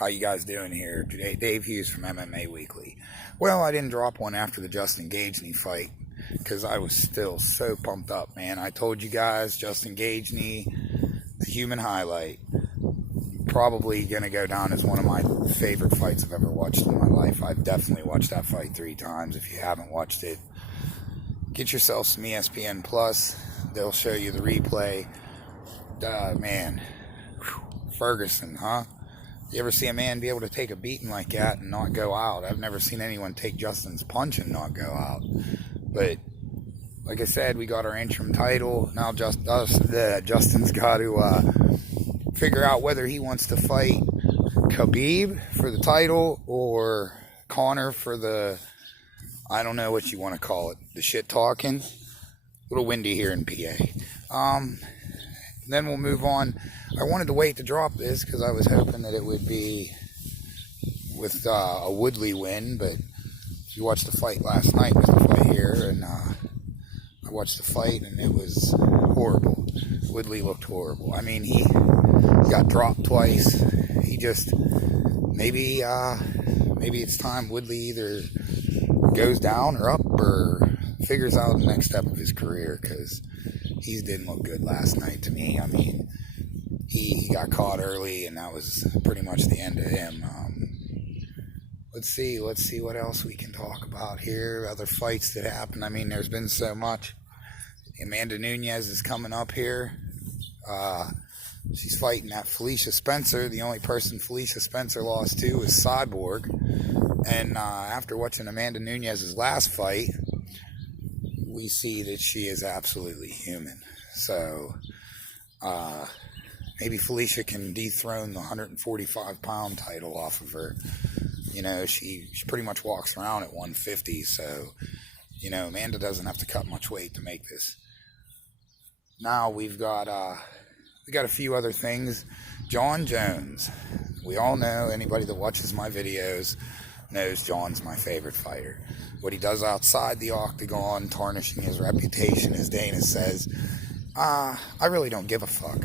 How you guys doing here? Today, Dave Hughes from MMA Weekly. Well, I didn't drop one after the Justin Gaethje fight because I was still so pumped up, man. I told you guys, Justin Gaethje, the human highlight, probably going to go down as one of my favorite fights I've ever watched in my life. I've definitely watched that fight 3 times. If you haven't watched it, get yourself some ESPN Plus. They'll show you the replay. Man, Ferguson, huh? You ever see a man be able to take a beating like that and not go out? I've never seen anyone take Justin's punch and not go out. But like I said, we got our interim title. Now Justin's got to figure out whether he wants to fight Khabib for the title or Conor for the, I don't know what you want to call it, the shit talking. A little windy here in PA. Then we'll move on. I wanted to wait to drop this because I was hoping that it would be with a Woodley win, but if you watched the fight last night, there's a fight here, and I watched the fight and it was horrible. Woodley looked horrible. I mean, he got dropped twice. He just, maybe it's time Woodley either goes down or up or figures out the next step of his career, because he didn't look good last night to me. I mean, he got caught early, and that was pretty much the end of him. Let's see what else we can talk about here. Other fights that happened. I mean, there's been so much. Amanda Nunes is coming up here. She's fighting that Felicia Spencer. The only person Felicia Spencer lost to was Cyborg. And after watching Amanda Nunes' last fight, we see that she is absolutely human. So maybe Felicia can dethrone the 145-pound title off of her. You know, she pretty much walks around at 150. So, you know, Amanda doesn't have to cut much weight to make this. Now we got a few other things. Jon Jones. We all know, anybody that watches my videos knows Jon's my favorite fighter. What he does outside the octagon, tarnishing his reputation, as Dana says, I really don't give a fuck.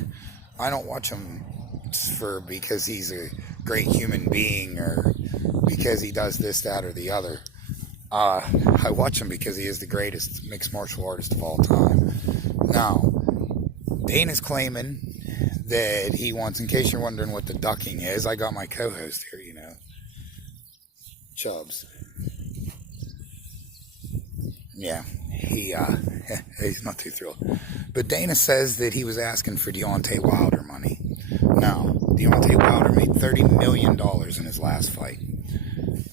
I don't watch him because he's a great human being or because he does this, that, or the other. I watch him because he is the greatest mixed martial artist of all time. Now, Dana's claiming that he wants, in case you're wondering what the ducking is, I got my co-host here, you know, Chubbs. Yeah, he's not too thrilled. But Dana says that he was asking for Deontay Wilder money. Now, Deontay Wilder made $30 million in his last fight.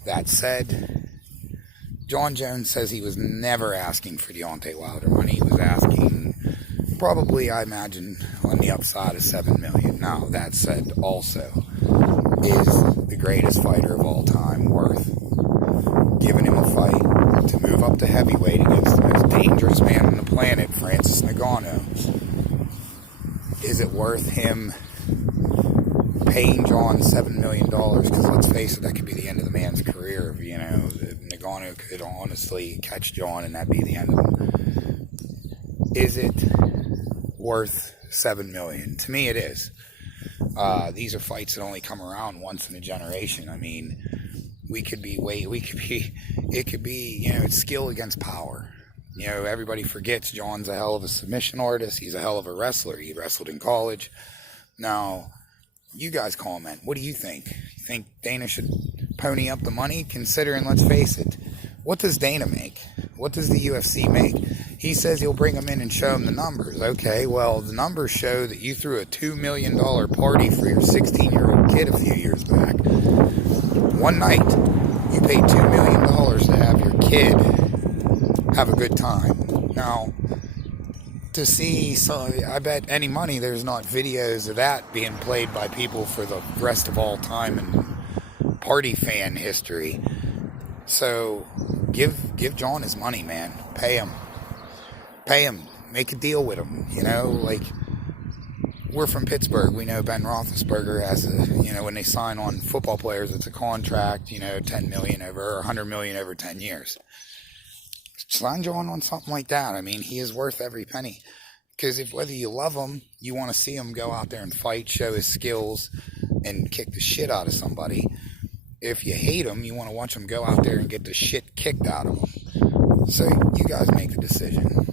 That said, Jon Jones says he was never asking for Deontay Wilder money. He was asking, probably, I imagine, on the upside of $7 million. Now, that said, also, is the greatest fighter of all time worth giving him a fight to move up to heavyweight against the most dangerous man on the planet, Francis Ngannou? Is it worth him paying Jon $7 million? Because let's face it, that could be the end of the man's career. You know, Ngannou could honestly catch Jon and that'd be the end of him. Is it worth $7 million? To me, it is. These are fights that only come around once in a generation. I mean, it could be, you know, it's skill against power. You know, everybody forgets Jon's a hell of a submission artist. He's a hell of a wrestler. He wrestled in college. Now, you guys comment. What do you think? You think Dana should pony up the money? Considering, let's face it, what does Dana make? What does the UFC make? He says he'll bring them in and show them the numbers. Okay, well, the numbers show that you threw a $2 million party for your 16-year-old kid a few years back. One night, you paid $2 million to have your kid have a good time. Now, to see, so I bet any money there's not videos of that being played by people for the rest of all time in party fan history. So, give Jon his money, man. Pay him. Make a deal with him. You know, like, we're from Pittsburgh. We know Ben Roethlisberger has a, you know, when they sign on football players, it's a contract, you know, $10 million over, or $100 million over 10 years. Sign Jon on something like that. I mean, he is worth every penny. Because if whether you love him, you want to see him go out there and fight, show his skills, and kick the shit out of somebody. If you hate them, you want to watch them go out there and get the shit kicked out of them. So you guys make the decision.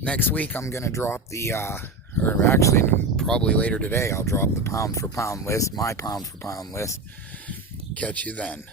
Next week I'm going to drop the, or actually probably later today, I'll drop the pound for pound list, my pound for pound list. Catch you then.